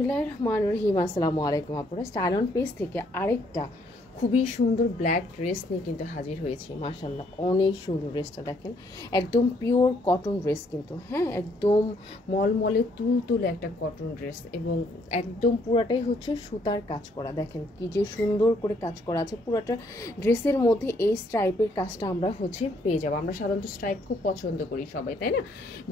বিসমিল্লাহিররহমানিররহিম। আসসালামু আলাইকুম আপুরা, স্টাইল অন পেজ থেকে আরেকটা খুবই সুন্দর ব্ল্যাক ড্রেস নিয়ে কিন্তু হাজির হয়েছি। মাশাআল্লাহ অনেক সুন্দর ড্রেসটা দেখেন, একদম পিওর কটন ড্রেস কিন্তু, হ্যাঁ একদম মলমলে তুলতুলে একটা কটন ড্রেস এবং একদম পুরাটাই হচ্ছে সুতার কাজ করা। দেখেন কি যে সুন্দর করে কাজ করা আছে পুরাটা ড্রেসের মধ্যে। এই স্ট্রাইপের কাজটা আমরা হচ্ছে পেয়ে যাবো। আমরা সাধারণত স্ট্রাইপ খুব পছন্দ করি সবাই, তাই না?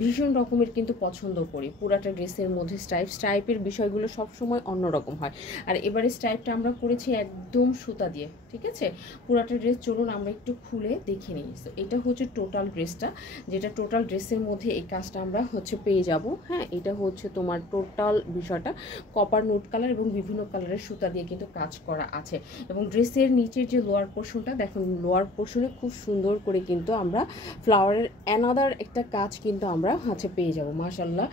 ভীষণ রকমের কিন্তু পছন্দ করি পুরাটা ড্রেসের মধ্যে স্ট্রাইপের বিষয়গুলো সবসময় অন্যরকম হয়। আর এবারে স্ট্রাইপটা আমরা করেছি একদম সুতা দিয়ে, ঠিক আছে? পুরাটা ড্রেস চলুন আমরা একটু খুলে দেখে নিই। তো এটা হচ্ছে টোটাল ড্রেসটা, যেটা টোটাল ড্রেসের মধ্যে এই কাজটা আমরা হচ্ছে পেয়ে যাব। হ্যাঁ, এটা হচ্ছে তোমার টোটাল বিষয়টা কপার নোট কালার এবং বিভিন্ন কালারের সুতা দিয়ে কিন্তু কাজ করা আছে। এবং ড্রেসের নিচের যে লোয়ার পোর্শনটা দেখুন, লোয়ার পোর্শনে খুব সুন্দর করে কিন্তু আমরা ফ্লাওয়ারের অ্যানাদার একটা কাজ কিন্তু আমরা হচ্ছে পেয়ে যাব। মাশাআল্লাহ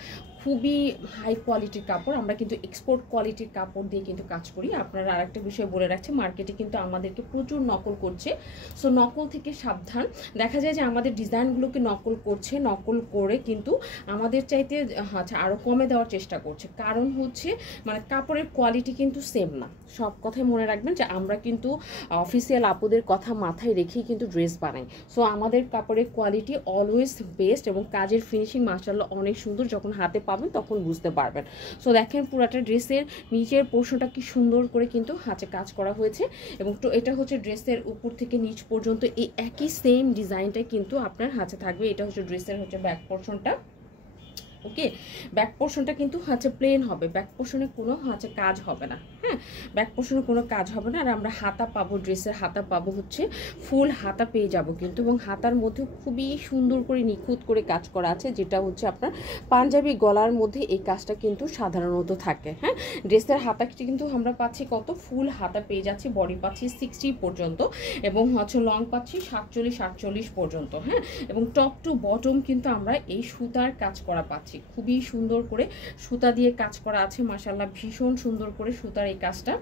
খুবই হাই কোয়ালিটির কাপড়, আমরা কিন্তু এক্সপোর্ট কোয়ালিটির কাপড় দিয়ে কিন্তু কাজ করি। আপনারা আরেকটা বিষয় বলে রাখছি, মার্কেটে কিন্তু আমাদেরকে প্রচুর নকল করছে, সো নকল থেকে সাবধান। দেখা যায় যে আমাদের ডিজাইনগুলোকে নকল করছে, নকল করে কিন্তু আমাদের চাইতে আচ্ছা আরও কমে দেওয়ার চেষ্টা করছে। কারণ হচ্ছে মানে কাপড়ের কোয়ালিটি কিন্তু সেম না। সব কথাই মনে রাখবেন যে আমরা কিন্তু অফিসিয়াল আপুদের কথা মাথায় রেখেই কিন্তু ড্রেস বানাই। সো আমাদের কাপড়ের কোয়ালিটি অলওয়েজ বেস্ট এবং কাজের ফিনিশিং মাশাআল্লাহ অনেক সুন্দর। যখন হাতে পাবেন তখন বুঝতে পারবেন। সো দেখেন পুরাটা ড্রেসের নিচের পোর্শনটা কি সুন্দর করে কিন্তু হাতে কাজ করা হয়েছে এবং তো এটা হচ্ছে ড্রেসের উপর থেকে নিচ পর্যন্ত এই একই সেম ডিজাইনটাই কিন্তু আপনার হাতে থাকবে। এটা হচ্ছে ড্রেসের হচ্ছে ব্যাক পোর্শনটা। ওকে, ব্যাক পোর্শনটা কিন্তু হচ্ছে প্লেন হবে, ব্যাক পোর্শনে কোনো হচ্ছে কাজ হবে না। হ্যাঁ, ব্যাক পোর্শনে কোনো কাজ হবে না। আর আমরা হাতা পাবো, ড্রেসের হাতা পাবো হচ্ছে ফুল হাতা পেয়ে যাব কিন্তু, এবং হাতার মধ্যে খুবই সুন্দর করে নিখুঁত করে কাজ করা আছে, যেটা হচ্ছে আপনার পাঞ্জাবি গলার মধ্যে এই কাজটা কিন্তু সাধারণত থাকে। হ্যাঁ, ড্রেসের হাতাটি কিন্তু আমরা পাচ্ছি কত, ফুল হাতা পেয়ে যাচ্ছি, বডি পাচ্ছি 60 পর্যন্ত এবং হচ্ছে লং পাচ্ছি 47-48 পর্যন্ত। হ্যাঁ, এবং টপ টু বটম কিন্তু আমরা এই সুতার কাজ করা পাচ্ছি, খুবই সুন্দর করে সুতা দিয়ে কাজ করা আছে। মাশাআল্লাহ ভীষণ সুন্দর করে সুতার এই কাজটা।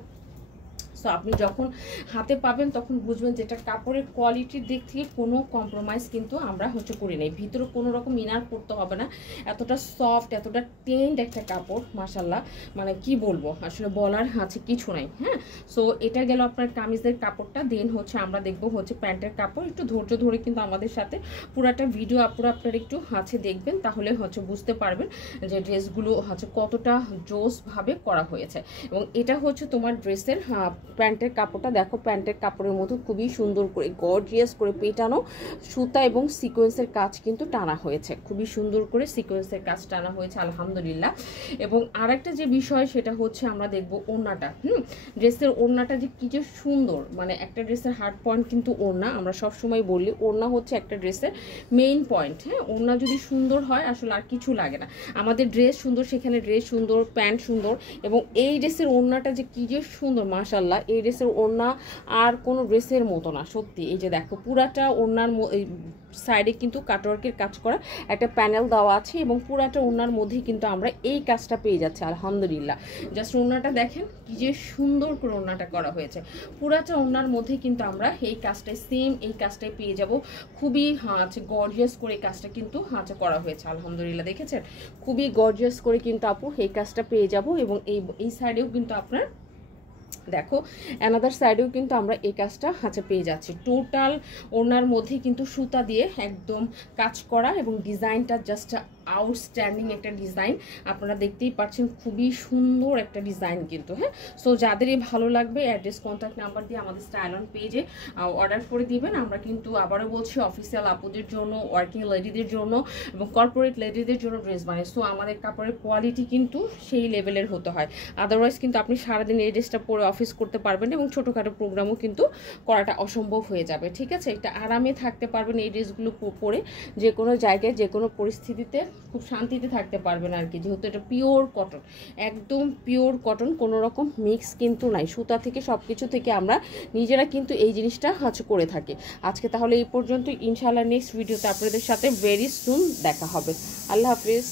সো আপনি যখন হাতে পাবেন তখন বুঝবেন যেটা কাপড়ের কোয়ালিটির দিক থেকে কোনো কম্প্রোমাইজ কিন্তু আমরা হচ্ছে করি নাই। ভিতরে কোনো রকম ইনার করতে হবে না, এতটা সফট এতটা টেন্ড একটা কাপড় মাশাআল্লাহ, মানে কি বলবো আসলে বলার আছে কিছু নাই। হ্যাঁ, সো এটা গেল আপনার কামিজের কাপড়টা। দেন হচ্ছে আমরা দেখবো হচ্ছে প্যান্টের কাপড়। একটু ধৈর্য ধরে কিন্তু আমাদের সাথে পুরাটা ভিডিও আপনারা একটু হাতে দেখবেন, তাহলে হচ্ছে বুঝতে পারবেন যে ড্রেসগুলো হচ্ছে কতটা জোসভাবে করা হয়েছে। এবং এটা হচ্ছে তোমার ড্রেসের প্যান্টের কাপড়টা। দেখো প্যান্টের কাপড়ের মতো খুবই সুন্দর করে গর্জিয়াস করে পেটানো সুতা এবং সিকোয়েন্সের কাজ কিন্তু টানা হয়েছে, খুবই সুন্দর করে সিকোয়েন্সের কাজ টানা হয়েছে আলহামদুলিল্লাহ। এবং আরেকটা যে বিষয় সেটা হচ্ছে আমরা দেখবো ওড়নাটা। ড্রেসের ওড়নাটা যে কি যে সুন্দর, মানে একটা ড্রেসের হার্ড পয়েন্ট কিন্তু ওড়না। আমরা সবসময় বলি ওড়না হচ্ছে একটা ড্রেসের মেইন পয়েন্ট। হ্যাঁ, ওড়না যদি সুন্দর হয় আসলে আর কিছু লাগে না। আমাদের ড্রেস সুন্দর, সেখানে ড্রেস সুন্দর, প্যান্ট সুন্দর। এবং এই ড্রেসের ওড়নাটা যে কি যে সুন্দর মাশাআল্লাহ, এই ড্রেসের ওড়না আর কোনো ড্রেসের মতো না সত্যি। এই যে দেখো পুরাটা ওড়নার সাইডে কিন্তু কাটওয়ার্কের কাজ করা একটা প্যানেল দেওয়া আছে এবং পুরাটা ওড়নার মধ্যে কিন্তু আমরা এই কাজটা পেয়ে যাচ্ছি আলহামদুলিল্লাহ। জাস্ট ওড়নাটা দেখেন কি যে সুন্দর করে ওড়নাটা করা হয়েছে। পুরাটা ওড়নার মধ্যে কিন্তু আমরা এই কাজটাই সেম এই কাজটাই পেয়ে যাব। খুবই গর্জিয়াস করে কাজটা কিন্তু করা হয়েছে আলহামদুলিল্লাহ। দেখেছেন খুবই গর্জিয়াস করে কিন্তু আপু এই কাজটা পেয়ে যাব। এবং এই সাইডেও কিন্তু আপনার দেখো অ্যানাদার সাইডেও কিন্তু আমরা এই কাজটা পেয়ে যাচ্ছি। টোটাল ওড়নার মধ্যে কিন্তু সুতা দিয়ে একদম কাজ করা এবং ডিজাইনটা জাস্ট আউটস্ট্যান্ডিং একটা ডিজাইন, আপনারা দেখতেই পাচ্ছেন খুবই সুন্দর একটা ডিজাইন কিন্তু। হ্যাঁ, সো যাদেরই ভালো লাগবে অ্যাড্রেস কন্ট্যাক্ট নাম্বার দিয়ে আমাদের স্টাইল অন পেজে অর্ডার করে দিবেন। আমরা কিন্তু আবারও বলছি অফিসিয়াল আপুদের জন্য, ওয়ার্কিং লেডিদের জন্য এবং কর্পোরেট লেডিদের জন্য ড্রেস বানাই। সো আমাদের কাপড়ের কোয়ালিটি কিন্তু সেই লেভেলের হতে হয়, আদারওয়াইজ কিন্তু আপনি সারাদিন এই ড্রেসটা পরে অফিস করতে পারবেন এবং ছোটোখাটো প্রোগ্রামও কিন্তু করাটা অসম্ভব হয়ে যাবে। ঠিক আছে, একটা আরামে থাকতে পারবেন এই ড্রেসগুলো পরে, যে কোনো জায়গায় যে কোনো পরিস্থিতিতে খুব শান্তিতে থাকতে পারবেন আর কি। যেহেতু এটা পিওর কটন, একদম পিওর কটন, কোনো রকম মিক্স কিন্তু নাই। সুতা থেকে সব কিছু থেকে আমরা নিজেরা কিন্তু এই জিনিসটা করে থাকি। আজকে তাহলে এই পর্যন্ত, ইনশাআল্লাহ নেক্সট ভিডিওতে আপনাদের সাথে ভেরি সুন দেখা হবে। আল্লাহ হাফিজ।